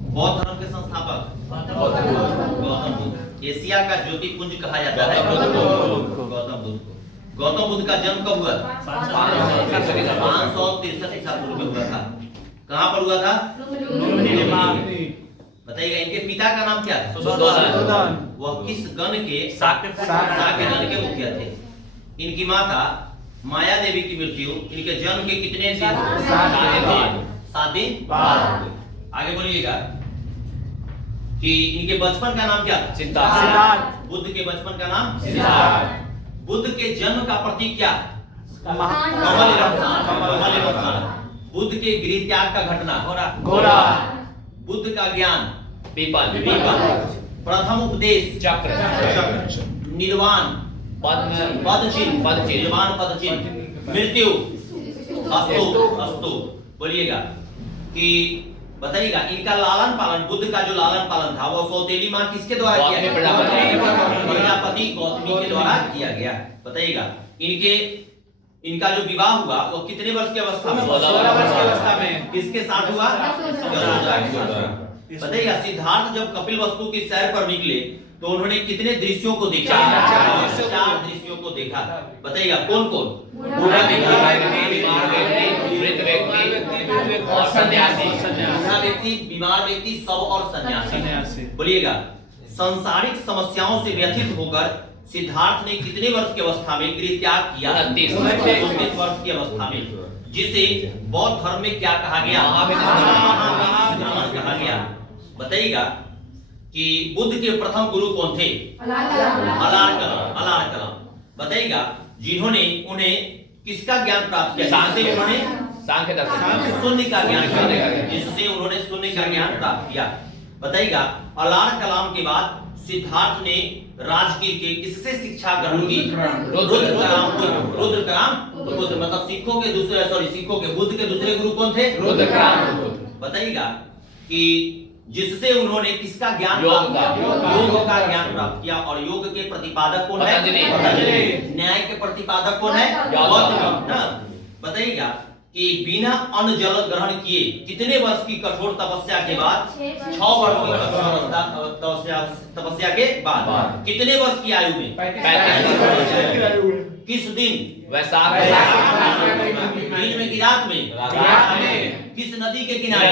बौद्ध धर्म के संस्थापक गौतम बुद्ध। एशिया का ज्योतिपुंज कहा जाता है गौतम बुद्ध को। गौतम बुद्ध का जन्म कब हुआ? 563 ईसा पूर्व में हुआ था। कहाँ पर हुआ था? बताइएगा। इनके पिता का नाम क्या था? सुद्धोधन। वह किस गण के? शाक्य गण के मुखिया थे। इनकी माता माया देवी की मृत्यु इनके जन्म के कितने दिन? 7 दिन बाद। आगे बोलिएगा कि इनके बचपन का नाम क्या था? सिद्धार्थ। बुद्ध के बचपन का नाम सिद्धार्थ। बुद्ध के जन्म का प्रतीक क्या? कमल रत्न। बुद्ध के गृह त्याग का घटना? घोड़ा। बुद्ध का ज्ञान? पीपल। प्रथम उपदेश? चक्र। निर्वाण? पदचिन्ह। निर्वाण पदचिन्ह। मृत्यु? अस्तु। बोलिएगा कि बताइएगा इनका लालन पालन, बुद्ध का जो लालन पालन था वो सौतेली मां किसके द्वारा किया गया? प्रजापति गौतमी के द्वारा किया गया। बताइएगा इनका जो विवाह हुआ वो कितने वर्ष की अवस्था में? 16 वर्ष की अवस्था में। किसके साथ हुआ? बताइएगा सिद्धार्थ जब कपिलवस्तु की सैर पर निकले तो उन्होंने कितने दृश्यों को देखा? 4 दृश्यों को देखा। बताइएगा कौन कौन? बूढ़ा व्यक्ति, और सन्यासी। बूढ़ा व्यक्ति, बीमार व्यक्ति, सब और सन्यासी। बोलिएगा सांसारिक समस्याओं से व्यथित होकर सिद्धार्थ ने कितने वर्ष की अवस्था में गृह त्याग किया? 29 वर्ष की अवस्था में, जिसे बौद्ध धर्म में क्या कहा गया? कहा गया। बताइएगा कि बुद्ध के प्रथम गुरु कौन थे? अलार कलाम। बताइएगा जिन्होंने उन्हें किसका ज्ञान प्राप्त किया? उन्होंने शून्य का ज्ञान, जिससे उन्होंने शून्य का ज्ञान प्राप्त किया। बताइएगा अलार कलाम के बाद सिद्धार्थ ने राजगीर के किससे शिक्षा ग्रहण की? रुद्रकलाम। मतलब सिखों के बुद्ध के दूसरे गुरु कौन थे? रुद्रकलाम। बताइएगा कि जिससे उन्होंने किसका ज्ञान? योग का ज्ञान प्राप्त किया। और योग के प्रतिपादक कौन है? पतंजलि। न्याय के प्रतिपादक कौन है? गौतम। बताइएगा कि बिना अन्न जल ग्रहण किए कितने वर्ष की कठोर तपस्या के बाद? 6 वर्ष की तपस्या के बाद। कितने वर्ष की आयु में? 35। किस दिन? वैशाख दिन में की रात में? किस नदी के किनारे?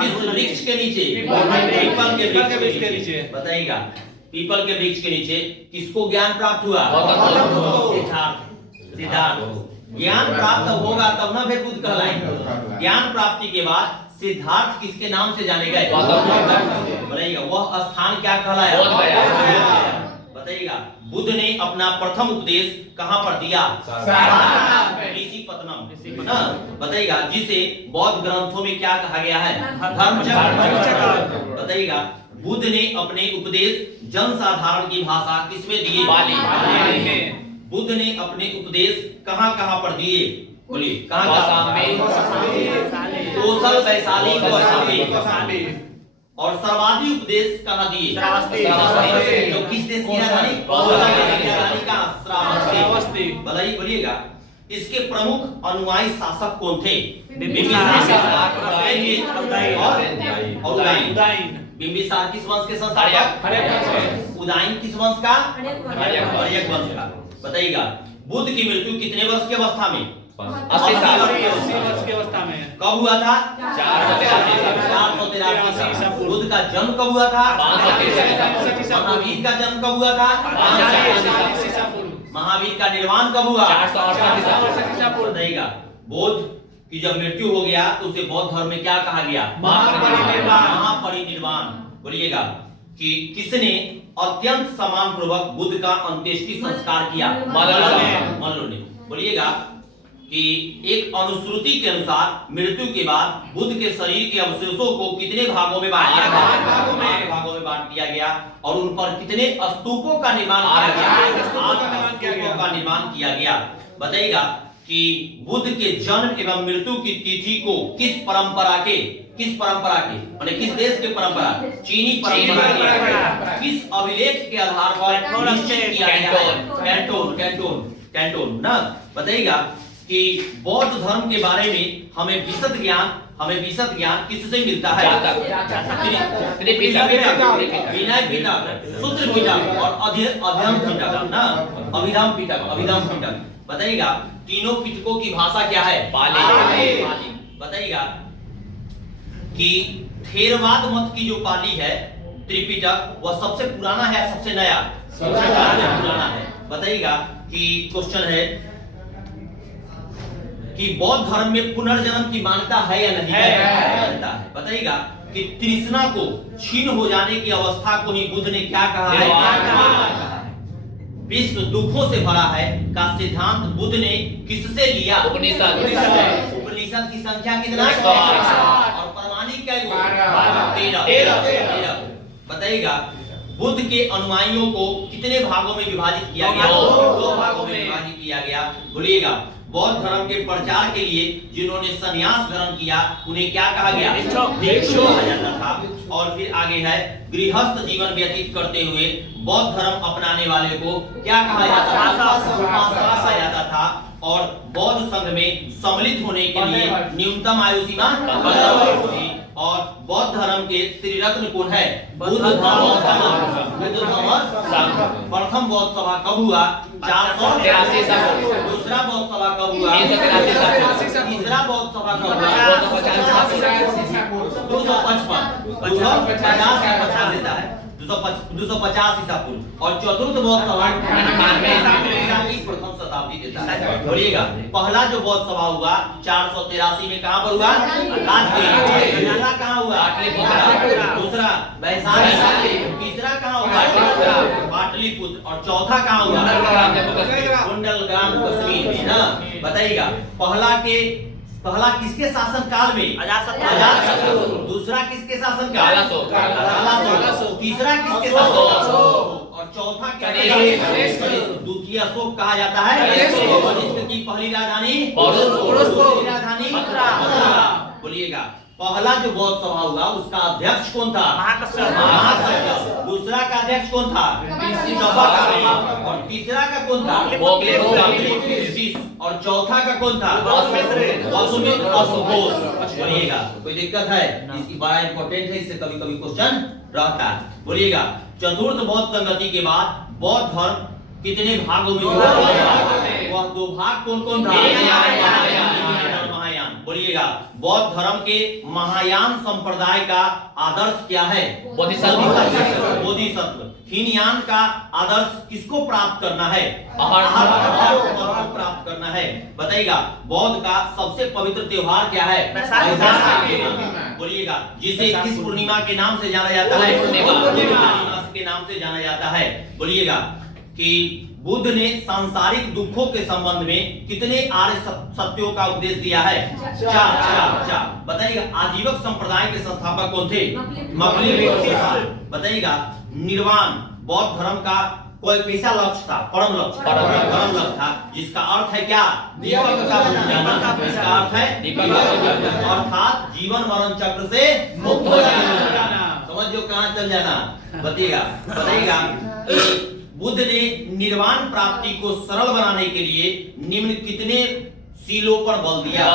किस वृक्ष के नीचे? पीपल के वृक्ष के नीचे। बताइएगा पीपल के वृक्ष के नीचे किसको ज्ञान प्राप्त हुआ? सिद्धार्थ। ज्ञान प्राप्त होगा तब ना फिर बुद्ध कहलाएंगे। ज्ञान प्राप्ति के बाद सिद्धार्थ किसके नाम से जाने गए? बताइएगा वह स्थान क्या कहलाया? बताइएगा बुद्ध ने अपना प्रथम उपदेश कहां पर दिया? ऋषिपत्तनम। बताइएगा जिसे बौद्ध ग्रंथों में क्या कहा गया है? धर्मचक्र। बताइएगा बुद्ध ने अपने उपदेश जनसाधारण की भाषा किसमें दिए? पाली में। बुद्ध ने अपने उपदेश कहां पर दिए? बोलिए कहां? कौशल, वैशाली, कौशाम्बी। और सर्वाधिक उपदेश कहां दिए? जो किस देश की राजधानी? श्रावस्ती। बोलिएगा इसके प्रमुख अनुयायी शासक कौन थे? बिंबिसार किस वंश के संस्थापक? उदयन किस वंश का? हर्यक वंश का। बताइएगा बुद्ध की मृत्यु कितने वर्ष की अवस्था में? 80 वर्ष की अवस्था में। कब हुआ था? 483। बुद्ध का जन्म कब हुआ था? 563। महावीर का जन्म कब हुआ था? 546। महावीर का निर्वाण कब हुआ? 468। बताइएगा बुद्ध की जब मृत्यु हो गया तो उसे बौद्ध धर्म में क्या कहा गया? महापरिनिर्वाण। बोलिएगा कि किसने अत्यंत सम्मान पूर्वक बुद्ध का अंत्येष्टि संस्कार किया? मल्लो ने। बोलिएगा कि एक अनुश्रुति के अनुसार मृत्यु के बाद बुद्ध के शरीर के अवशेषों को कितने भागों में बांट दिया गया? 8 भागों में बांट दिया गया। और उन पर कितने स्तूपों का निर्माण किया गया? बताइएगा कि बुद्ध के जन्म एवं मृत्यु की तिथि को किस परंपरा के माने किस देश के परंपरा? चीनी परंपरा के किस अभिलेख के आधार पर निश्चय किया गया? कैंटोन ना। बताइएगा कि बौद्ध धर्म के बारे में हमें विशद ज्ञान हमें विशद ज्ञान किससे मिलता है? त्रिपिटक, विनय पिटक, सूत्र पिटक और अध्ययन पिटक ना, अभिधाम पिटक। बताइएगा तीनों पिटकों की भाषा क्या है? पाली। बताइएगा कि थेरवाद मत की जो पाली है त्रिपिटक, वह सबसे पुराना है या सबसे नया? सबसे पुराना है। बताइएगा कि क्वेश्चन है कि बौद्ध धर्म में पुनर्जन्म की मान्यता है या नहीं? मान्यता है। बताइएगा कि तृष्णा को क्षीण हो जाने की अवस्था को ही बुद्ध ने क्या कहा है? विश्व दुखों से भरा है का सिद्धांत बुद्ध ने किससे लिया? उपनिषद की संख्या कितना? और प्रमाणिक क्या? 13। बताइएगा बुद्ध के अनुयायियों को कितने भागों में विभाजित किया गया? 2 भागों में विभाजित किया गया। बोलिएगा बौद्ध धर्म के प्रचार के लिए जिन्होंने संन्यास ग्रहण किया उन्हें क्या कहा गया? भिक्षु कहा जाता था। और फिर आगे है गृहस्थ जीवन व्यतीत करते हुए बौद्ध धर्म अपनाने वाले को क्या कहा जाता था? और बौद्ध संघ में सम्मिलित होने के लिए न्यूनतम आयु सीमा 15 वर्ष थी। और बौद्ध धर्म के त्रिरत्न कौन है? बुद्ध धर्म प्रथम बौद्ध सभा कब हुआ? 483 ईसा पूर्व। दूसरा बौद्ध सभा कब हुआ? 383। तीसरा बौद्ध सभा कब हुआ? 250 देता है 250 ईसा पूर्व। और चतुर्थ बौद्ध सभा 99 प्रथम शताब्दी देता है। बोलिएगा पहला जो बौद्ध सभा हुआ 483 में कहां पर हुआ? राजगीर। दूसरा कहां हुआ? दूसरा वैशाली। तीसरा कहां हुआ? पाटलिपुत्र। और चौथा कहां हुआ? कुंडलग्राम कश्मीर में ना। बताइएगा पहला किसके शासन काल में? अजातशत्रु। दूसरा किसके शासन काल? तीसरा किसके शासन? और चौथा क्या? द्वितीय अशोक कहा जाता है। जिसकी पहली राजधानी मथुरा। बोलिएगा पहला जो बौद्ध सभा हुआ उसका अध्यक्ष कौन था? महाकश्यप। दूसरा का अध्यक्ष कौन था? और तीसरा का कौन था? और चौथा का कौन था? वसुमित्र घोष। बोलिएगा कोई दिक्कत है? इसकी बड़ा इंपॉर्टेंट है, इससे कभी कभी क्वेश्चन रहता है। बोलिएगा चतुर्थ बौद्ध संगति के बाद बौद्ध धर्म कितने भागों में विभाजित हुआ? वह 2 भाग कौन कौन था? महायान। बोलिएगा बौद्ध धर्म के महायान संप्रदाय का आदर्श क्या है? बोधिसत्व। हीनयान का आदर्श किसको प्राप्त करना है? प्राप्त करना है। बताइएगा बौद्ध का सबसे पवित्र त्योहार क्या है? बोलिएगा जिसे किस पूर्णिमा के नाम से जाना जाता है? पूर्णिमा के नाम से जाना जाता है। बोलिएगा कि बुद्ध ने सांसारिक दुखों के संबंध में कितने आर्य सत्यों का उपदेश दिया है? 4। बताइएगा आजीवक संप्रदाय के संस्थापक कौन थे? बताइएगा निर्वाण बौद्ध धर्म का कोई कैसा लक्ष्य था? परम लक्ष्य था, जिसका अर्थ है क्या? दीपक का बुझ जाना। इसका अर्थ है अर्थात जीवन मरण चक्र से मुक्त हो जाना। समझो कहां चल जाना? बताइएगा बुद्ध ने निर्वाण प्राप्ति को सरल बनाने के लिए निम्न कितने सीलों पर बल दिया?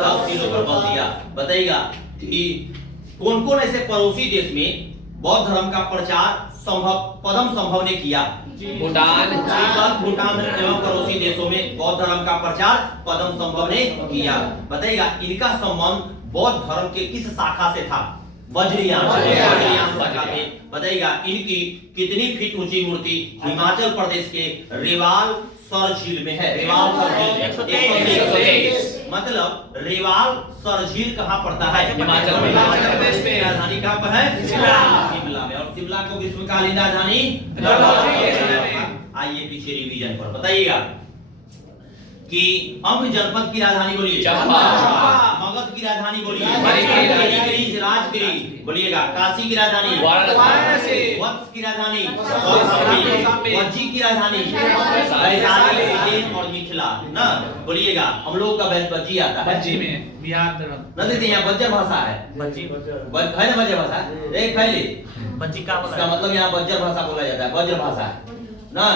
10 सीलों पर बल दिया। बताइएगा कि कौन कौन ऐसे पड़ोसी देश में बौद्ध धर्म का प्रचार पदम संभव ने किया? भूटान एवं पड़ोसी देशों में बौद्ध धर्म का प्रचार पदम संभव ने किया। बताइएगा इनका संबंध बौद्ध धर्म के किस शाखा से था? वज्रयान शाखा थे। बताइएगा इनकी कितनी फीट ऊंची मूर्ति हिमाचल प्रदेश के रेवाल सर झील में है? रेवाल सर झील 123। मतलब रेवाल सर झील कहां पड़ता है? हिमाचल प्रदेश में। राजधानी कहां पर है? शिमला में। और शिमला को ग्रीष्मकालीन राजधानी? आइए पीछे रिवीजन पर बताइएगा कि अम्ब जनपद की राजधानी बोलिए चंपा। मगध की राजधानी बोलिए राजगिरी। बोलिएगा काशी की राजधानी वाराणसी। वत्स की राजधानी वज्जी की राजधानी वैशाली और मिथिला ना। बोलिएगा हम लोग का वज्जी आता है बज्जी में बिहार न देते यहाँ बज्जर भाषा है। बज्जी है ना बज्जर भाषा? एक फैली बज्जी का मतलब यहाँ बज्जर भाषा बोला जाता है, वज्र भाषा ना।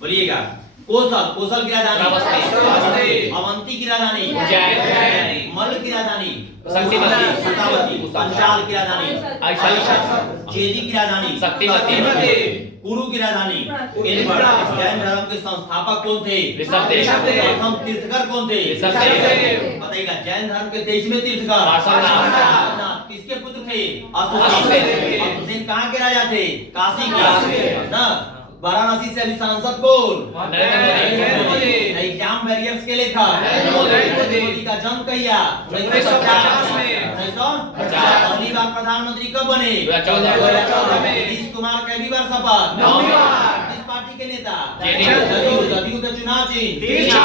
बोलिएगा कोसल की राजधानी श्रावस्ती। अवंती की राजधानी उज्जैन। मल्ल की राजधानी शक्तिमती। पंचाल की राजधानी आयशा। चेदी की राजधानी शक्तिमती। कुरु की राजधानी जैन धर्म के संस्थापक कौन थे? ऋषभदेव। प्रथम तीर्थकर कौन थे? ऋषभदेव। बताइएगा जैन धर्म के 23वें तीर्थकर पार्श्वनाथ। किसके पुत्र थे? अश्वसेन। अश्वसेन कहाँ के राजा थे? काशी के ना। वाराणसी से अभी सांसद कौन? नरेंद्र मोदी। एग्जाम बैरियर्स के लिए था। नरेंद्र मोदी का जन्म कहिया 1950 में। 1950। पहली बार प्रधानमंत्री कब बने? 2014 में। नीतीश कुमार कैसी बार शपथ? 9वीं बार। किस पार्टी के नेता? जेडीयू। का चुनाव चिन्ह तीर।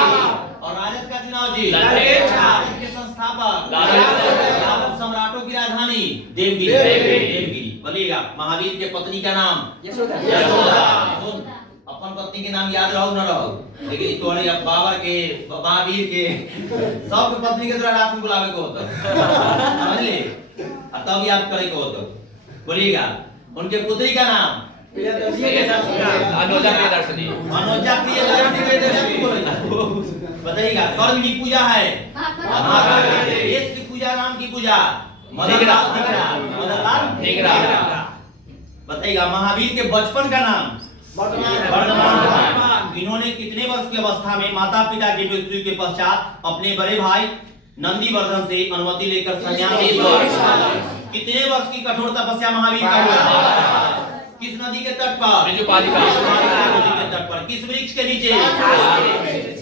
और राजद का चुनाव चिन्ह ललटेन। राजद के संस्थापक यादव सम्राटों की राजधानी देवगिरी। देवगिरी। बोलिएगा महावीर के पत्नी का नाम यशोदा। अपन पत्नी के नाम याद रहो न रहो, लेकिन तोड़े अब बाबर के महावीर के सब पत्नी के द्वारा रात में बुलावे को होता समझ ले, तब याद करे को होता। बोलिएगा उनके पुत्री का नाम अनुजा प्रियदर्शनी। मनोजा प्रियदर्शनी बताइएगा। कर्म की पूजा है देश की पूजा, राम की पूजा मदनलाल निगरा। बताइएगा महावीर के बचपन का नाम वर्धमान। इन्होंने कितने वर्ष की अवस्था में माता पिता की मृत्यु के पश्चात अपने बड़े भाई नंदीवर्धन से अनुमति लेकर संन्यास लिया? कितने वर्ष की कठोर तपस्या महावीर का हुआ? किस नदी के तट पर? नदी के तट पर। किस वृक्ष के नीचे?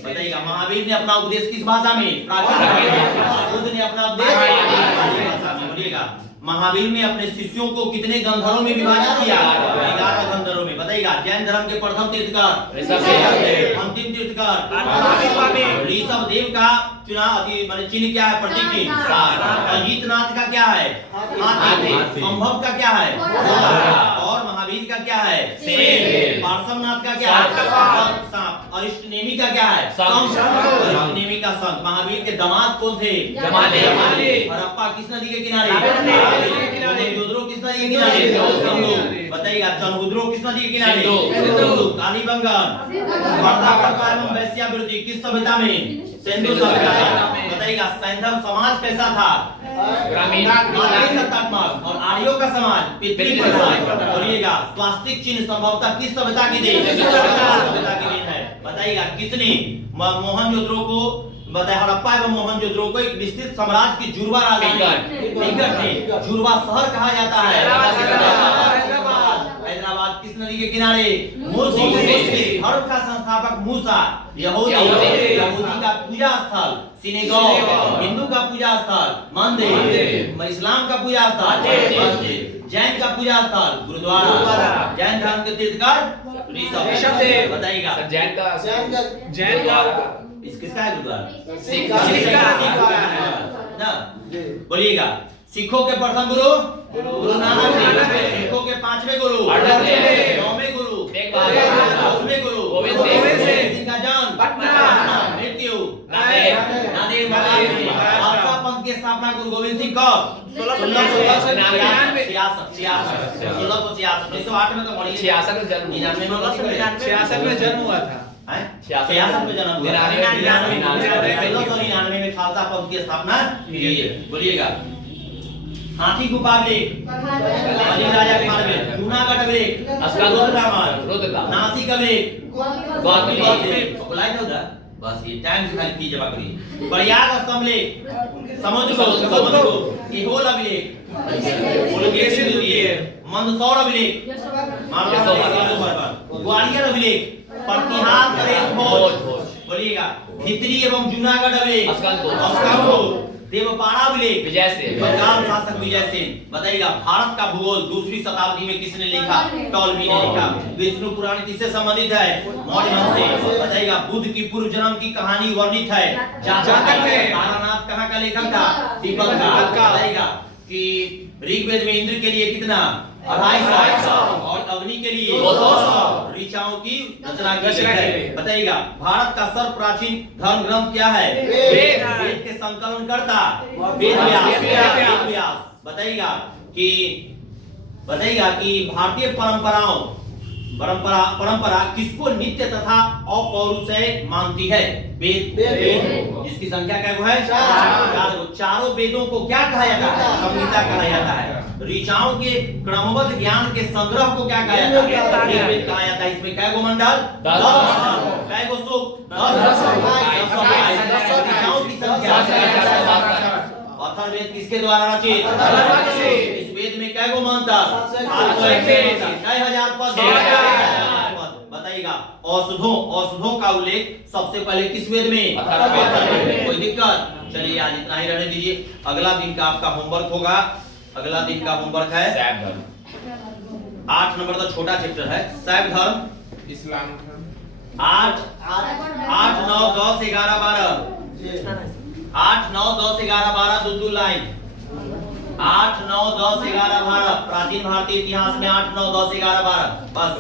बताइएगा महावीर ने अपना उपदेश किस भाषा में? प्राकृत। बुद्ध ने अपना उपदेश भाषा में। बोलिएगा महावीर ने अपने शिष्यों को कितने गंधर्वों में विभाजित किया? 11 गंधर्वों में। बताइएगा जैन धर्म के प्रथम तीर्थकर ऋषभदेव। अंतिम तीर्थकर ऋषभदेव का चुनाव माने चिन्ह क्या है? प्रतीक चिन्ह। अजीतनाथ का क्या है? हाथी। संभव का क्या है? और महावीर का क्या है? शेर। पार्श्वनाथ का क्या है? सांप। अरिष्टनेमी का क्या है? अरिष्टनेमी का शंख। महावीर के दामाद कौन थे? हड़प्पा किस नदी के किनारे? मोहनजोदड़ो किस नदी के किनारे? बताइएगा चनहुद्रो किस नदी के किनारे? कालीबंगन। वर्धापन एवं वैश्यावृत्ति किस सभ्यता में? सिंधु सभ्यता में। बताइएगा सैंधव समाज कैसा था? ग्रामीण। सत्तात्मक। और आर्यों का समाज पितृ प्रधान। बोलिएगा स्वास्तिक चिन्ह संभवतः किस सभ्यता की देन? सभ्यता की देन है। बताइएगा किसने मोहनजोदड़ो को बताया? हड़प्पा एवं मोहनजोदड़ो को एक विस्तृत साम्राज्य की जुड़वा राजधानी ने जुड़वा शहर कहा जाता है। हैदराबाद किस नदी के किनारे? मूसी। धर्म का संस्थापक मूसा। यहूदी का पूजा स्थल सिनेगॉग। हिंदू का पूजा स्थल मंदिर। इस्लाम का पूजा स्थल मस्जिद। जैन का पूजा स्थल गुरुद्वारा। जैन धर्म के तीर्थकर ऋषभदेव। बताइएगा जैन का किसका है गुरुद्वारा? सिख ना। बोलिएगा सिखों के प्रथम गुरु गुरु नानक देव। सिखों के 5वें गुरु 9वें गुरु 10वें गुरु गोविंद सिंह का जन्म पटना। मृत्यु नादेर। खालसा पंथ की स्थापना गुरु गोविंद सिंह कब? 1666 1908 में तो मरी। 66 में जन्म। 99 में जन्म हुआ था। 66 में जन्म हुआ। 1999 में खालसा पंथ की स्थापना की है। बोलिएगा हाथी गुफा अभिलेख राजा खानवे। जूनागढ़ अभिलेख रुद्ररामन। नासिक अभिलेख बुलाए थे उधर। बस ये टाइम से खाली की जमा करिए। प्रयाग स्तंभ लेख समुद्र को केहोल अभिलेख मंदसौर अभिलेख ग्वालियर अभिलेख प्रतिहार नरेश भोज। बोलिएगा भित्री एवं जूनागढ़ अभिलेख अस्कंदपुर। देवपाड़ा अभिलेख विजय सेन। बंगाल शासक विजय सेन। बताइएगा भारत का भूगोल 2वीं शताब्दी में किसने लिखा? टॉलमी ने लिखा। विष्णु पुराण किससे संबंधित है? मौर्य वंश से। बताइएगा बुद्ध की पूर्व जन्म की कहानी वर्णित है जातक में। तारानाथ कहाँ का लेखक था? तिब्बत का। बताइएगा कि ऋग्वेद में इंद्र के लिए कितना? 250 और अग्नि के लिए 200 ऋचाओं की रचना की है। बताइएगा भारत का सर्व प्राचीन धर्म ग्रंथ क्या है? वेद के संकलन करता वेद व्यास। बताइएगा कि भारतीय परंपराओं परंपरा परंपरा किसको नित्य तथा अपौरुषेय मानती है? वेद। जिसकी संख्या क्या है? चार। चारों वेदों को क्या कहा जाता है? संहिता कहा जाता है। ऋचाओं के क्रमबद्ध ज्ञान के संग्रह को क्या कहा जाता है? ऋग्वेद कहा जाता है। इसमें कै गो मंडल? 10। कै गो सूक्त? 10। ऋचाओं की संख्या। अथर्ववेद किसके द्वारा रचित? इस वेद में कै गो मंत्र? 6000 पद। बताइएगा। औषधों का उल्लेख सबसे पहले किस वेद में? अथर्ववेद में। कोई दिक्कत? चलिए आज इतना ही रहने दीजिए। अगला दिन का आपका होमवर्क होगा। अगला दिन का होमवर्क है 8 नंबर का छोटा चैप्टर है शैव धर्म इस्लाम 8 9 10 11 12 8 9 10 11 12 दो लाइन 8 9 10 11 12 प्राचीन भारतीय इतिहास में 8 9 10 11 12 बस